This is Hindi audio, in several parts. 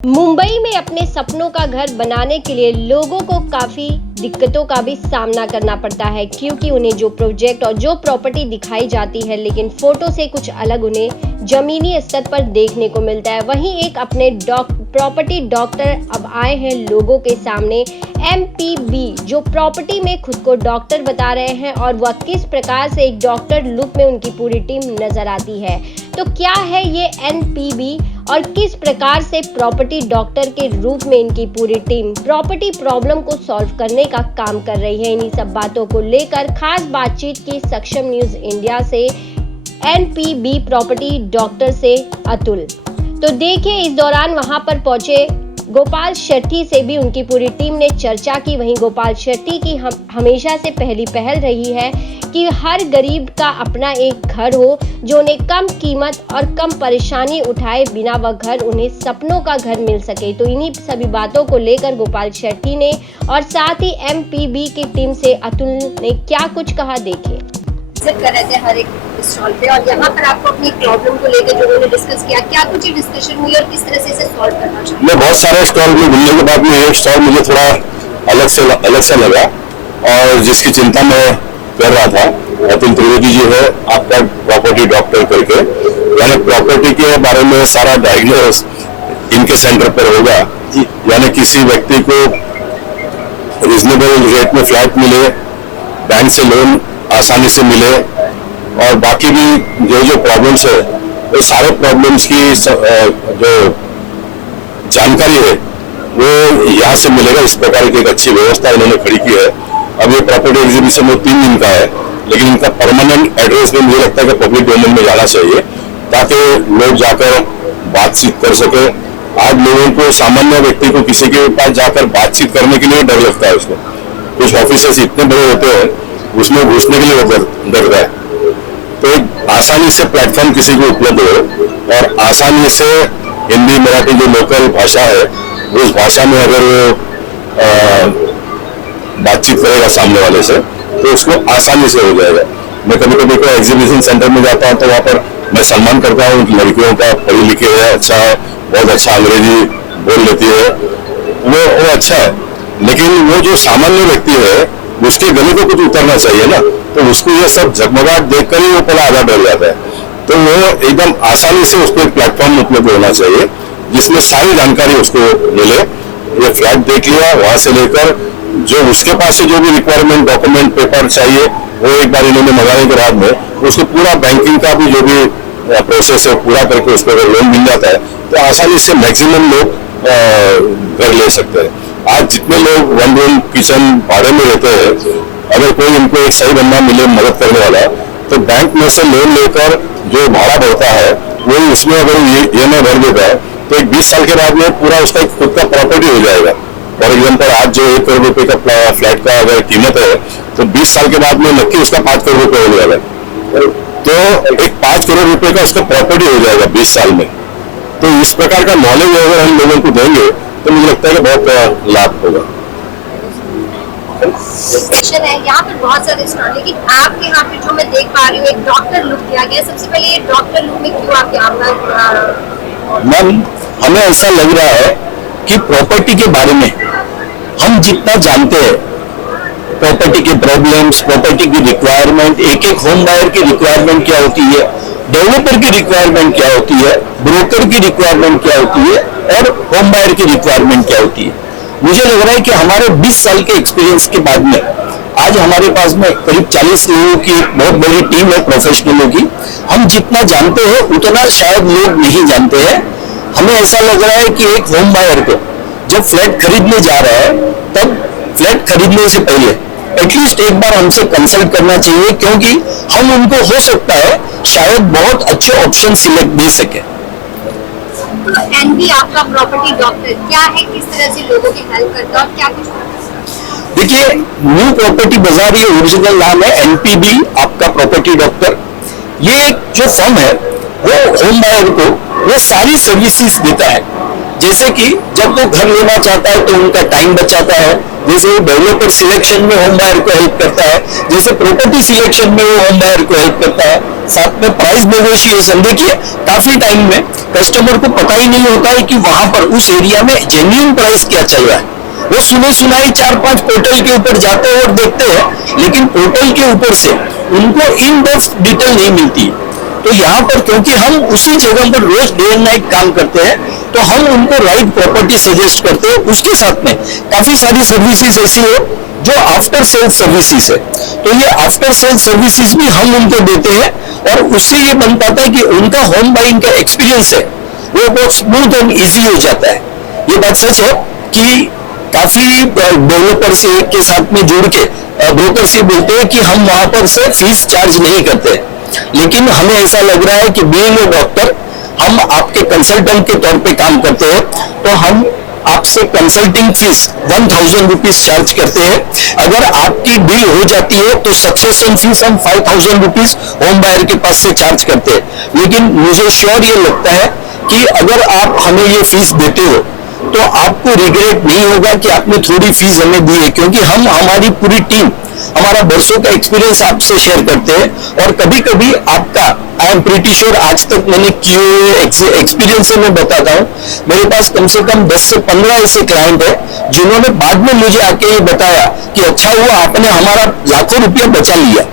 मुंबई में अपने सपनों का घर बनाने के लिए लोगों को काफी दिक्कतों का भी सामना करना पड़ता है, क्योंकि उन्हें जो प्रोजेक्ट और जो प्रॉपर्टी दिखाई जाती है लेकिन फोटो से कुछ अलग उन्हें जमीनी स्तर पर देखने को मिलता है। वहीं एक अपने प्रॉपर्टी डॉक्टर अब आए हैं लोगों के सामने। एमपीबी जो प्रॉपर्टी में खुद को डॉक्टर बता रहे हैं और वह किस प्रकार से एक डॉक्टर लुक में उनकी पूरी टीम नजर आती है। तो क्या है ये एमपीबी और किस प्रकार से प्रॉपर्टी डॉक्टर के रूप में इनकी पूरी टीम प्रॉपर्टी प्रॉब्लम को सॉल्व करने का काम कर रही है। इन्हीं सब बातों को लेकर खास बातचीत की सक्षम न्यूज इंडिया से एनपीबी प्रॉपर्टी डॉक्टर से अतुल। तो देखिए, इस दौरान वहां पर पहुंचे गोपाल शेट्टी से भी उनकी पूरी टीम ने चर्चा की। वहीं गोपाल शेट्टी की हमेशा से पहली पहल रही है कि हर गरीब का अपना एक घर हो, जो उन्हें कम कीमत और कम परेशानी उठाए बिना वह घर उन्हें सपनों का घर मिल सके। तो इन्हीं सभी बातों को लेकर गोपाल शेट्टी ने और साथ ही एमपीबी की टीम से अतुल ने क्या कुछ कहा, देखिए। कर रहे थे हर एक स्टॉल पे और यहाँ पर आपको अपनी प्रॉब्लम को लेकर जो उन्होंने डिस्कस किया, क्या कुछ डिस्कशन हुई और किस तरह से इसे सॉल्व करना चाहिए? मैं बहुत सारे स्टॉल में घूमने के बाद में एक स्टॉल मुझे थोड़ा अलग सा लगा और जिसकी चिंता मैं कर रहा था। अतुल त्रिवेदी जी है आपका प्रॉपर्टी डॉक्टर करके, यानी प्रॉपर्टी के बारे में सारा डायग्नोस इनके सेंटर पर होगा। यानी किसी व्यक्ति को रिजनेबल रेट में फ्लैट मिले, बैंक से लोन आसानी से मिले और बाकी भी जो प्रॉब्लम्स है वो सारे प्रॉब्लम्स की जो जानकारी है वो यहाँ से मिलेगा। इस प्रकार की एक अच्छी व्यवस्था इन्होंने खड़ी की है। अब ये प्रॉपर्टी एग्जीबिशन में 3 दिन का है, लेकिन इनका परमानेंट एड्रेस भी मुझे लगता है कि पब्लिक डोमेन में जाना चाहिए ताकि लोग जाकर बातचीत कर सके। आज लोगों को, सामान्य व्यक्ति को किसी के पास जाकर बातचीत करने के लिए डर लगता है। उसको कुछ ऑफिसर्स इतने बड़े होते हैं, उसमें घुसने के लिए डरता है। तो एक आसानी से प्लेटफॉर्म किसी को उपलब्ध हो और आसानी से हिंदी मराठी जो लोकल भाषा है उस भाषा में अगर वो बातचीत करेगा सामने वाले से तो उसको आसानी से हो जाएगा। मैं कभी कभी कोई एग्जीबिशन सेंटर में जाता हूँ तो वहाँ पर मैं सम्मान करता हूँ लड़कियों का, पढ़ी लिखी है, अच्छा, बहुत अच्छा अंग्रेजी बोल लेती है, वो अच्छा है। लेकिन वो जो सामान्य व्यक्ति है उसके गले को कुछ उतरना चाहिए ना, तो उसको ये सब झगमगाहट देखकर ही वो पहला आधा डर जाता है। तो वो एकदम आसानी से उसको एक प्लेटफॉर्म उपलब्ध होना चाहिए जिसमें सारी जानकारी उसको मिले। ये फ्लैट देख लिया, वहां से लेकर जो उसके पास से जो भी रिक्वायरमेंट डॉक्यूमेंट पेपर चाहिए वो एक बार इन्होंने मंगाने के बाद में उसको पूरा बैंकिंग का भी जो भी प्रोसेस है पूरा करके उसको अगर लोन मिल जाता है तो आसानी से मैक्सिमम लोग घर ले सकते हैं। आज जितने लोग 1 रूम किचन भाड़े में रहते हैं, अगर कोई इनको एक सही बंदा मिले मदद करने वाला तो बैंक में से लोन लेकर जो भाड़ा बढ़ता है वो उसमें अगर ये न भर देता है तो एक 20 साल के बाद में पूरा उसका एक खुद का प्रॉपर्टी हो जाएगा। फॉर एग्जाम्पल आज जो 1 करोड़ रुपए का फ्लैट का अगर कीमत है तो 20 साल के बाद में नक्की उसका 5 करोड़ रुपए हो जाएगा। तो एक 5 करोड़ रुपए का उसका प्रॉपर्टी हो जाएगा 20 साल में। तो इस प्रकार का नॉलेज अगर हम लोगों को देंगे तो मुझे लगता है कि बहुत लाभ होगा। डिस्कशन है यहाँ पर बहुत सारे स्टॉल, लेकिन आपके यहाँ पे जो मैं देख पा रही हूँ एक डॉक्टर लुक दिया गया। सबसे पहले ये डॉक्टर लुक में क्यों आप यहाँ पर? मैम, हमें ऐसा लग रहा है कि प्रॉपर्टी के बारे में हम जितना जानते हैं, प्रॉपर्टी के प्रॉब्लम्स, प्रॉपर्टी की रिक्वायरमेंट, एक होम बायर की रिक्वायरमेंट क्या होती है, डेवलपर की रिक्वायरमेंट क्या होती है, ब्रोकर की रिक्वायरमेंट क्या होती है और होम बायर की रिक्वायरमेंट क्या होती है। मुझे लग रहा है कि हमारे 20 साल के एक्सपीरियंस के बाद में आज हमारे पास में करीब 40 लोगों की एक बहुत बड़ी टीम है प्रोफेशनलों की। हम जितना जानते हैं उतना शायद लोग नहीं जानते हैं। हमें ऐसा लग रहा है कि एक होम बायर को जब फ्लैट खरीदने जा रहा है तब फ्लैट खरीदने से पहले एटलीस्ट एक बार हमसे कंसल्ट करना चाहिए, क्योंकि हम उनको हो सकता है शायद बहुत अच्छे ऑप्शन सिलेक्ट दे सके। एनबी आपका प्रॉपर्टी डॉक्टर क्या है, किस तरह से लोगों की हेल्प करता है और क्या कुछ? देखिए, न्यू प्रॉपर्टी बाजार ये ओरिजिनल नाम है, एनपीबी आपका प्रॉपर्टी डॉक्टर। ये एक जो फर्म है वो होम बायर को वो सारी सर्विसेज देता है। जैसे कि जब वो घर लेना चाहता है तो उनका टाइम बचाता है, जैसे वो डेवलपर सिलेक्शन में होम बायर को हेल्प करता है, जैसे प्रॉपर्टी सिलेक्शन में वो होम बायर को हेल्प करता है, साथ में प्राइस नेगोशिएशन। देखिए, काफी टाइम में कस्टमर को पता ही नहीं होता है कि वहां पर उस एरिया में जेन्युइन प्राइस क्या चल रहा है। वो सुने सुनाई 4-5 पोर्टल के ऊपर जाते हैं और देखते हैं, लेकिन पोर्टल के ऊपर से उनको इन डेप्थ डिटेल नहीं मिलती। तो यहाँ पर क्योंकि हम उसी जगह पर रोज डे एंड नाइट काम करते हैं, तो हम उनको राइट प्रॉपर्टी सजेस्ट करते हैं। उसके साथ में काफी सारी सर्विसेज ऐसी है जो आफ्टर सेल सर्विसेज है, तो ये आफ्टर सेल सर्विसेज भी हम उनको देते हैं और उससे ये बन पाता है कि उनका होम बाइंग का एक्सपीरियंस है वो बहुत स्मूथ एंड इजी हो जाता है। ये बात सच है कि काफी डेवलपर से के साथ में जुड़ के ब्रोकर से बोलते हैं कि हम वहां पर से फीस चार्ज नहीं करते, लेकिन हमें ऐसा लग रहा है कि बीइंग ए डॉक्टर हम आपके कंसल्टेंट के तौर पे काम करते हैं, तो हम आपसे कंसल्टिंग फीस 1000 रुपीज चार्ज करते हैं। अगर आपकी डील हो जाती है तो सक्सेशन फीस हम 5000 रुपीज होम बायर के पास से चार्ज करते हैं। लेकिन मुझे श्योर ये लगता है कि अगर आप हमें ये फीस देते हो तो आपको रिग्रेट नहीं होगा कि आपने थोड़ी फीस हमें दी है, क्योंकि हम हमारी पूरी टीम हमारा बरसों का एक्सपीरियंस आपसे शेयर करते हैं। और कभी कभी आपका आई एम प्रीटी श्योर आज तक मैंने किए एक्सपीरियंस से मैं बताता हूँ, मेरे पास कम से कम 10 से 15 ऐसे क्लाइंट है जिन्होंने बाद में मुझे आके ये बताया कि अच्छा हुआ आपने हमारा लाखों रुपया बचा लिया,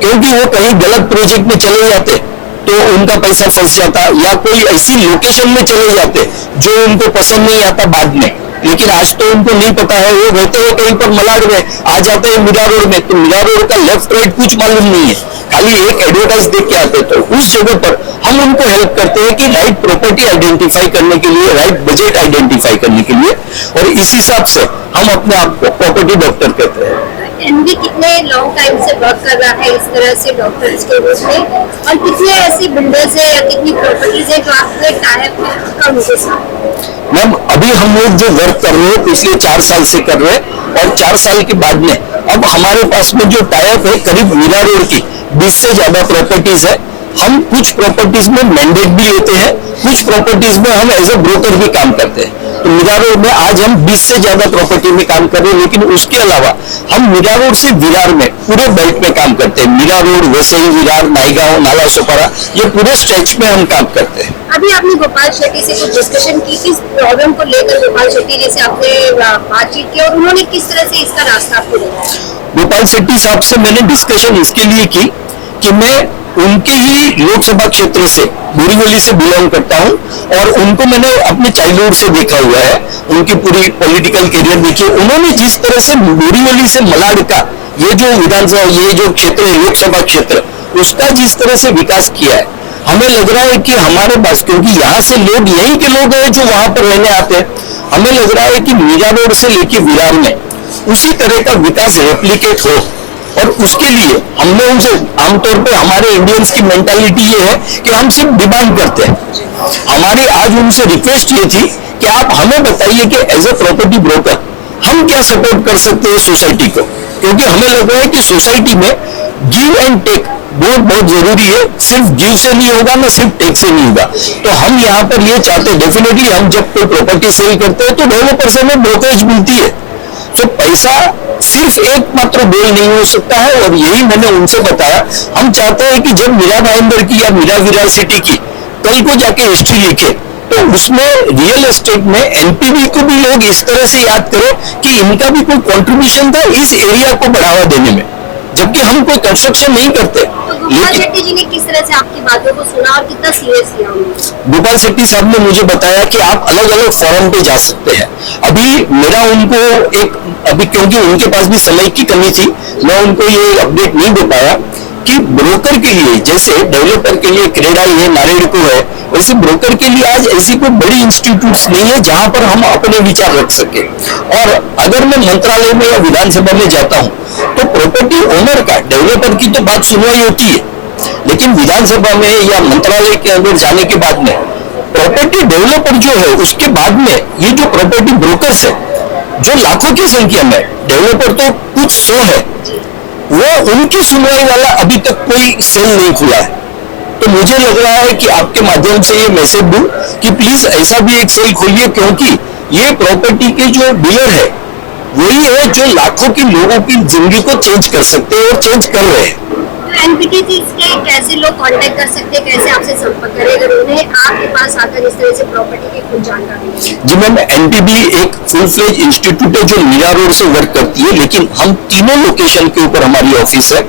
क्योंकि वो कहीं गलत प्रोजेक्ट में चले जाते तो उनका पैसा फंस जाता, या कोई ऐसी लोकेशन में चले जाते जो उनको पसंद नहीं आता बाद में। लेकिन आज तो उनको नहीं पता है, वो रहते हैं कहीं पर मलाड में, आ जाते हैं मीरा रोड में, तो मीरा रोड का लेफ्ट राइट कुछ मालूम नहीं है, खाली एक एडवर्टाइज देख के आते। तो उस जगह पर हम उनको हेल्प करते हैं कि राइट प्रॉपर्टी आइडेंटिफाई करने के लिए, राइट बजट आइडेंटिफाई करने के लिए, और इस हिसाब से हम अपने आप को प्रॉपर्टी डॉक्टर कहते हैं। एमडी कितने लॉन्ग टाइम से वर्क कर रहा है इस तरह से डॉक्टर्स के रूप में, और कितने ऐसे बिल्डर्स है या कितनी प्रॉपर्टीज है जो आपके टाइप का उनके साथ? मैम अभी हम लोग जो वर्क कर रहे हैं पिछले 4 साल से कर रहे हैं, और 4 साल के बाद में अब हमारे पास में जो टाइप है करीब मीरा रोड की 20 से ज्यादा प्रॉपर्टीज है। हम कुछ प्रॉपर्टीज में मैंडेट भी लेते हैं, कुछ प्रॉपर्टीज में हम एज ए ब्रोकर भी काम करते हैं। तो मीरा रोड में आज हम 20 से ज्यादा प्रॉपर्टी में काम कर रहे हैं, लेकिन उसके अलावा हम मीरा रोड से विरार में पूरे बेल्ट में काम करते हैं। मीरा रोड, वसई, विरार, नाईगांव, नाला सोपारा, ये पूरे स्ट्रेच में हम काम करते हैं। अभी आपने गोपाल शेट्टी से कुछ डिस्कशन की किस प्रॉब्लम को लेकर? गोपाल शेट्टी जैसे आपने बातचीत की और उन्होंने किस तरह से इसका रास्ता आपको दिया? गोपाल शेट्टी साहब से मैंने डिस्कशन इसके लिए की कि मैं उनके ही लोकसभा क्षेत्र से बोरीवली से बिलोंग करता हूं, और उनको मैंने अपने चाइल्डहुड से देखा हुआ है, उनकी पूरी पॉलिटिकल करियर देखी। उन्होंने जिस तरह से बोरीवली से मलाड का ये जो विधानसभा, ये जो क्षेत्र है लोकसभा क्षेत्र, उसका जिस तरह से विकास किया है, हमें लग रहा है कि हमारे पास, क्योंकि यहाँ से लोग यहीं के लोग हैं जो वहां पर रहने आते हैं, हमें लग रहा है कि मीरा रोड से लेके विरार में उसी तरह का विकास रेप्लिकेट हो। और उसके लिए हमने उनसे, आमतौर पे हमारे इंडियंस की मेंटालिटी ये है कि हम सिर्फ डिमांड करते हैं। हमारी आज उनसे रिक्वेस्ट ये थी कि आप हमें बताइए कि एज ए प्रॉपर्टी ब्रोकर हम क्या सपोर्ट कर सकते हैं सोसाइटी को, क्योंकि हमें लग रहा है कि सोसाइटी में गिव एंड टेक बहुत जरूरी है। सिर्फ गिव से नहीं होगा, ना सिर्फ टेक से नहीं होगा। तो हम यहाँ पर ये चाहते हैं, डेफिनेटली हम जब कोई प्रॉपर्टी सेल करते हैं तो डेवलपर से हमें ब्रोकरेज मिलती है, तो पैसा सिर्फ एक मात्र गोल नहीं हो सकता है। और यही मैंने उनसे बताया, हम चाहते हैं कि जब मीरा भाईंदर की या मीरा विरार सिटी की कल को जाके हिस्ट्री लिखे, तो उसमें रियल एस्टेट में एनपीवी को भी लोग इस तरह से याद करें कि इनका भी कोई कंट्रीब्यूशन था इस एरिया को बढ़ावा देने में, जबकि हम कोई कंस्ट्रक्शन नहीं करते। गोपाल शेट्टी जी ने किस तरह से आपकी बातों को सुना और कितना सीरियस लिया उन्होंने? गोपाल शेट्टी साहब ने मुझे बताया कि आप अलग अलग फोरम पे जा सकते हैं। अभी मेरा उनको अभी क्योंकि उनके पास भी समय की कमी थी, मैं उनको ये अपडेट नहीं दे पाया कि ब्रोकर के लिए, जैसे डेवलपर के लिए क्रेडाई है, नारेडको है, वैसे ब्रोकर के लिए आज ऐसी कोई बड़ी इंस्टीट्यूट्स नहीं है जहां पर हम अपने विचार रख सके। और अगर मैं मंत्रालय में या विधानसभा में जाता हूं तो प्रॉपर्टी ओनर का, डेवलपर की तो बात सुनवाई होती है, लेकिन विधानसभा में या मंत्रालय के अंदर जाने के बाद में प्रॉपर्टी डेवलपर जो है, उसके बाद में ये जो प्रॉपर्टी ब्रोकर्स है जो लाखों की संख्या में, डेवलपर तो कुछ 100 है, वो उनकी सुनवाई वाला अभी तक कोई सेल नहीं खुला है। तो मुझे लग रहा है कि आपके माध्यम से ये मैसेज दूं कि प्लीज ऐसा भी एक सेल खोलिए, क्योंकि ये प्रॉपर्टी के जो डीलर है वही है जो लाखों की लोगों की जिंदगी को चेंज कर सकते हैं और चेंज कर रहे हैं। एनपीटीसी के कैसे लोग कांटेक्ट कर सकते हैं, कैसे आपसे संपर्क करें अगर उन्हें आपके पास आकर इस तरह से प्रॉपर्टी की कुछ जानकारी है? जी मैम, एनटीबी एक फुल फ्लेज इंस्टीट्यूट है जो मीरा रोड से वर्क करती है, लेकिन हम तीनों लोकेशन के ऊपर हमारी ऑफिस है।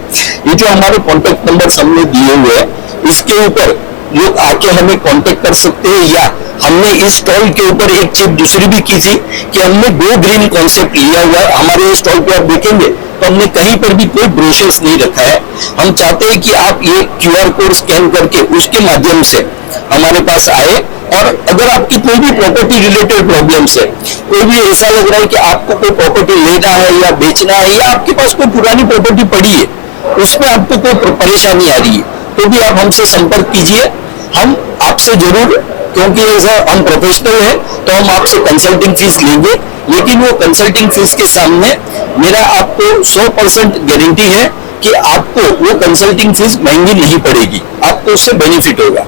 ये जो हमारे कॉन्टेक्ट नंबर हमने दिए हुए हैं, इसके ऊपर लोग आके हमें कांटेक्ट कर सकते हैं। या हमने इस स्टॉल के ऊपर एक चीज दूसरी भी की थी कि हमने गो ग्रीन कॉन्सेप्ट लिया हुआ है। हमारे स्टॉल पे आप देखेंगे तो हमने कहीं पर भी कोई ब्रोशर्स नहीं रखा है। हम चाहते हैं कि आप ये क्यूआर कोड स्कैन करके उसके माध्यम से हमारे पास आए, और अगर आपकी कोई भी प्रॉपर्टी रिलेटेड प्रॉब्लम्स है, कोई भी ऐसा लग रहा है कि आपको कोई प्रॉपर्टी लेना है या बेचना है, या आपके पास कोई पुरानी प्रॉपर्टी पड़ी है उसमें आपको कोई परेशानी आ रही है, तो भी आप हमसे संपर्क कीजिए। हम आपसे जरूर, क्योंकि ऐसा हम प्रोफेशनल है, तो हम आपसे कंसल्टिंग फीस लेंगे, लेकिन वो कंसल्टिंग फीस के सामने मेरा आपको 100% गारंटी है कि आपको वो कंसल्टिंग फीस महंगी नहीं पड़ेगी, आपको उससे बेनिफिट होगा।